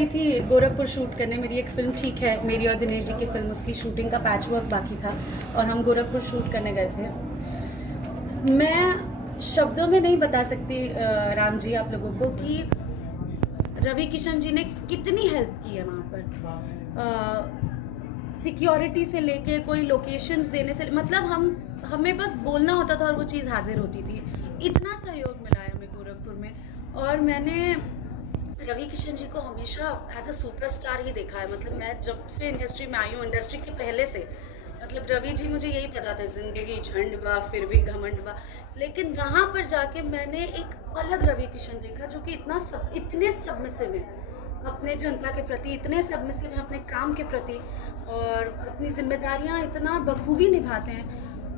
गई थी गोरखपुर शूट करने। मेरी एक फिल्म ठीक है, मेरी और दिनेश जी की फिल्म, उसकी शूटिंग का पैच वर्क बाकी था और हम गोरखपुर शूट करने गए थे। मैं शब्दों में नहीं बता सकती राम जी आप लोगों को कि रवि किशन जी ने कितनी हेल्प की है वहाँ पर। सिक्योरिटी से लेके कोई लोकेशंस देने से, मतलब हमें बस बोलना होता था और वो चीज़ हाजिर होती थी। इतना सहयोग मिला है हमें गोरखपुर में। और मैंने रवि किशन जी को हमेशा एज अ सुपरस्टार ही देखा है। मतलब मैं जब से इंडस्ट्री में आई हूँ, इंडस्ट्री के पहले से, मतलब रवि जी मुझे यही पता था, जिंदगी झंड बा फिर भी घमंड बा। लेकिन वहाँ पर जाके मैंने एक अलग रवि किशन देखा जो कि इतने सबमिसिव है अपने जनता के प्रति, इतने सबमिसिव हैं अपने काम के प्रति और अपनी जिम्मेदारियां इतना बखूबी निभाते हैं।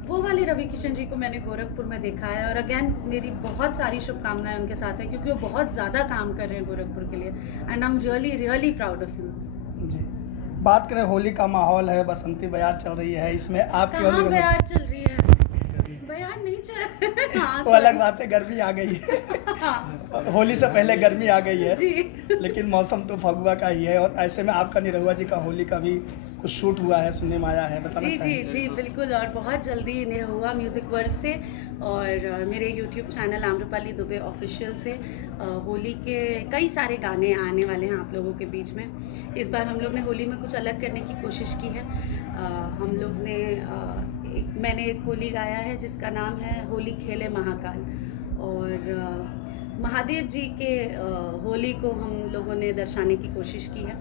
वो वाले रवि किशन जी को मैंने गोरखपुर में देखा है। और अगेन मेरी बहुत सारी शुभकामनाएं उनके साथ है क्योंकि वो बहुत ज़्यादा काम कर रहे हैं गोरखपुर के लिए and I am really really proud of him. जी, बात करें होली का माहौल है, बसंती बयार चल रही है, इसमें आपकी कहाँ बयार चल रही है? बयार नहीं चल हाँ, वो अलग बात है, गर्मी आ गई है। होली से पहले गर्मी आ गई है जी। लेकिन मौसम तो फगुआ का ही है। और ऐसे में आपका निरहुआ जी का होली का भी कुछ शूट हुआ है, सुनने में आया है, बताना जी चाहिए। जी बिल्कुल। और बहुत जल्दी निरहुआ म्यूज़िक वर्ल्ड से और मेरे YouTube channel Amrapali Dubey official से होली के कई सारे गाने आने वाले हैं आप लोगों के बीच में। इस बार हम लोग ने होली में कुछ अलग करने की कोशिश की है। हम लोग ने मैंने एक होली गाया है जिसका नाम है होली खेले महाकाल। और महादेव जी के होली को हम लोगों ने दर्शाने की कोशिश की है।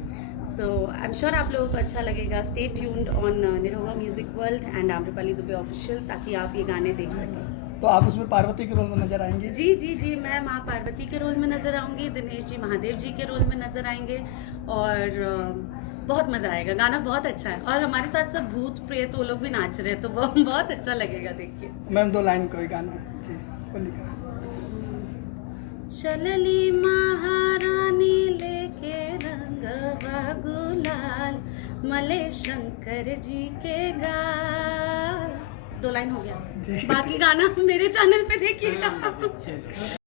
सो आई एम श्योर आप लोगों को अच्छा लगेगा। Stay tuned on Nirahua music world and Amrapali Dubey official ताकि आप ये गाने देख सकें। तो आप उसमें पार्वती के रोल में नजर आएंगे? जी मैं माँ पार्वती के रोल में नजर आऊंगी, दिनेश जी महादेव जी के रोल में नजर आएंगे और बहुत मजा आएगा। गाना बहुत अच्छा है और हमारे साथ सब भूत प्रेत वो लोग भी नाच रहे हैं तो बहुत अच्छा लगेगा देख के। मैम 2 लाइन कोई गाना जी होली का। चलली महारानी लेके रंगवा गुलाल, मले शंकर जी के गाल। 2 लाइन हो गया, बाकी गाना मेरे चैनल पे देखिएगा।